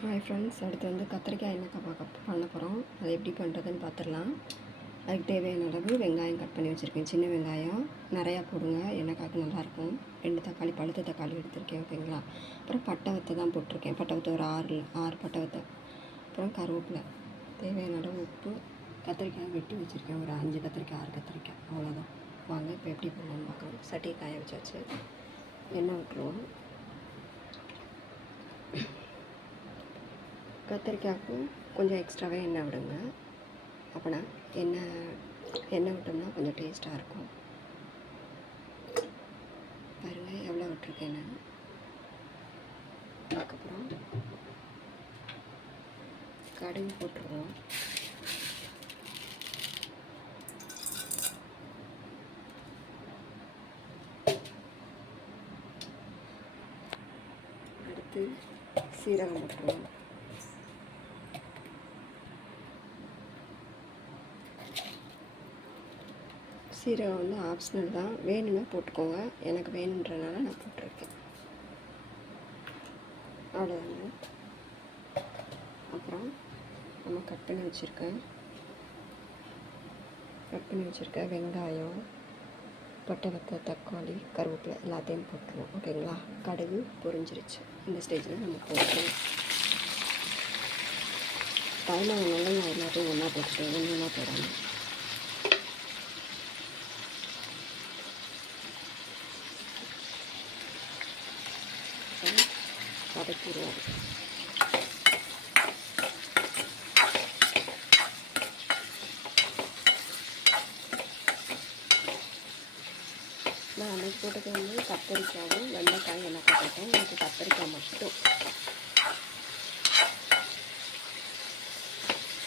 Hi friends, அடுத்து வந்து கத்திரிக்காய் எண்ணெய் பண்ண போகிறோம். அதை எப்படி பண்ணுறதுன்னு பார்த்துடலாம். அதுக்கு தேவையான அளவு வெங்காயம் கட் பண்ணி வச்சுருக்கேன். சின்ன வெங்காயம் நிறையா போடுங்க, எண்ணெய்க்காய்க்கு நல்லாயிருக்கும். 2 தக்காளி, பழுத்த தக்காளி எடுத்திருக்கேன், ஓகேங்களா. அப்புறம் பட்டை வத்தை தான் போட்டிருக்கேன். பட்டை வத்தை ஒரு 6 பட்டை வத்தை. அப்புறம் கருவேப்பிலை, தேவையான அளவு உப்பு, கத்திரிக்காய் வெட்டி வச்சுருக்கேன். ஒரு 5 கத்திரிக்காய் 6 கத்திரிக்காய், அவ்வளோதான். வாங்க இப்போ எப்படி பண்ணலான்னு பார்க்கலாம். சட்டியை காய வச்சாச்சு, எண்ணெய் விட்டுருவோம். கத்திரிக்காய்க்கு கொஞ்சம் எக்ஸ்ட்ராவே எண்ணெய் விடுங்க. அப்போனா எண்ணெய் விட்டோம்னா கொஞ்சம் டேஸ்ட்டாக இருக்கும். பாருங்கள் எவ்வளோ விட்டுருக்கேன்னு. அதுக்கப்புறம் கடுகு போட்டுருவோம். அடுத்து சீரகம் போட்டுருவோம். சீரகம் வந்து ஆப்ஷனல் தான், வேணும்னா போட்டுக்கோங்க. எனக்கு வேணுன்றனால நான் போட்டிருக்கேன், அவ்வளோதாங்க. அப்புறம் நம்ம கட் பண்ணி வச்சுருக்க வெங்காயம், பட்டை வத்தை, தக்காளி, கருவேப்பிலை எல்லாத்தையும் போட்டுருவோம், ஓகேங்களா. கடுகு பொரிஞ்சிருச்சு. இந்த ஸ்டேஜில் நம்ம போட்டுருவோம். டைம் ஆகினால நான் எல்லாத்தையும் ஒன்றா போட்டுட்டேன், ஒன்றா போடாமல். வதக்கிடுவோம். நான் அன்றைக்கி போட்டது வந்து கத்திரிக்காயும் வெண்டைக்காயும் எல்லாம் போட்டேன். எனக்கு கத்திரிக்காய் மட்டும்.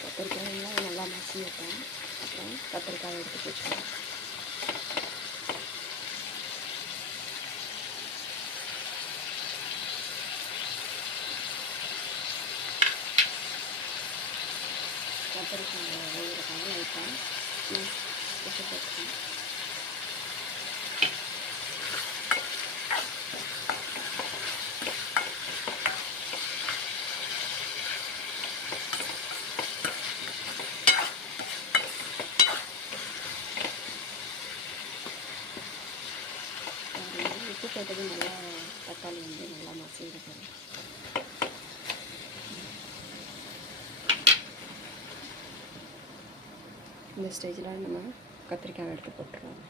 கத்திரிக்காயெல்லாம் நல்லா மசி வைப்பேன். அப்புறம் கத்திரிக்காய் எடுத்து வச்சுக்கணும். கத்திரிக்காய் வேகிறதுக்காக லைட்டாக உப்பு போட்டுக்கணும். உப்பு போட்டது நல்லா தக்காளி வந்து நல்லா மசிஞ்சிருக்கணும். இந்த ஸ்டேஜில் நம்ம கத்திரிக்காய் எடுத்து போட்டுருவோம்.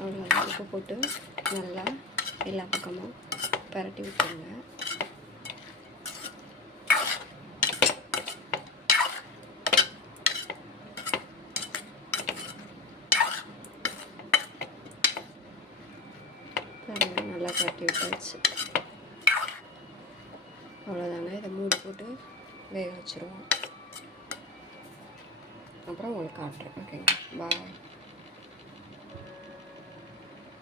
அவ்வளோதான். உப்பு போட்டு நல்லா எல்லா பக்கமும் பரட்டி விட்டுருங்க. நல்லா பரட்டி விட்டாச்சு. அவ்வளோதாங்க. இதை மூடி போட்டு வேக வச்சுருவோம். அப்புறம் உங்களுக்கு காட்டுறேன், ஓகேங்க. பாய்.